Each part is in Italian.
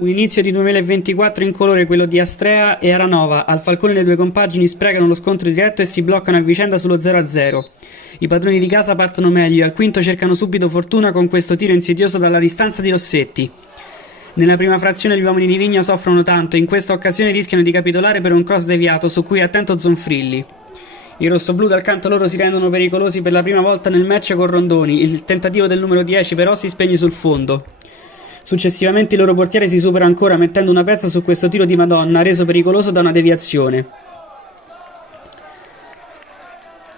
Un inizio di 2024 incolore quello di Astrea e Aranova. Al falcone le due compagini sprecano lo scontro diretto e si bloccano a vicenda sullo 0-0. I padroni di casa partono meglio e al quinto cercano subito fortuna con questo tiro insidioso dalla distanza di Rossetti. Nella prima frazione gli uomini di Vigna soffrono tanto e in questa occasione rischiano di capitolare per un cross deviato su cui è attento Zonfrilli. I rossoblù dal canto loro si rendono pericolosi per la prima volta nel match con Rondoni. Il tentativo del numero 10 però si spegne sul fondo. Successivamente il loro portiere si supera ancora mettendo una pezza su questo tiro di Madonna, reso pericoloso da una deviazione.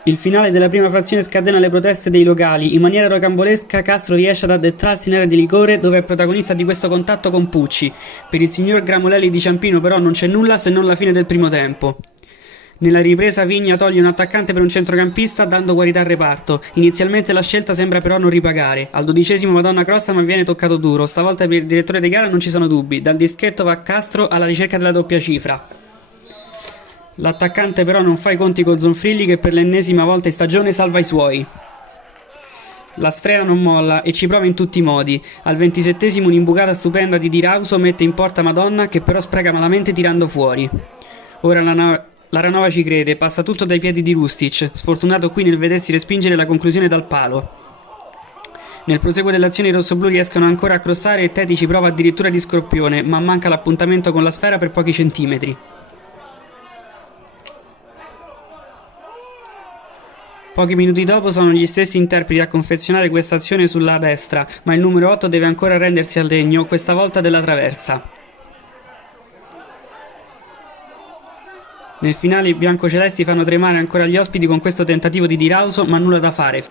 Il finale della prima frazione scatena le proteste dei locali. In maniera rocambolesca Castro riesce ad addettarsi in area di rigore dove è protagonista di questo contatto con Pucci. Per il signor Gramolelli di Ciampino però non c'è nulla se non la fine del primo tempo. Nella ripresa Vigna toglie un attaccante per un centrocampista dando guarità al reparto. Inizialmente la scelta sembra però non ripagare. Al 12° Madonna crossa ma viene toccato duro. Stavolta per il direttore di gara non ci sono dubbi. Dal dischetto va Castro alla ricerca della doppia cifra. L'attaccante però non fa i conti con Zonfrilli che per l'ennesima volta in stagione salva i suoi. La Strea non molla e ci prova in tutti i modi. Al 27° un'imbucata stupenda di Di Rauso mette in porta Madonna che però spreca malamente tirando fuori. Ora l'Aranova ci crede, passa tutto dai piedi di Rustic, sfortunato qui nel vedersi respingere la conclusione dal palo. Nel proseguo dell'azione i rossoblù riescono ancora a crossare e Teti ci prova addirittura di scorpione, ma manca l'appuntamento con la sfera per pochi centimetri. Pochi minuti dopo sono gli stessi interpreti a confezionare questa azione sulla destra, ma il numero 8 deve ancora rendersi al regno, questa volta della traversa. Nel finale i biancocelesti fanno tremare ancora gli ospiti con questo tentativo di Di Rauso, ma nulla da fare.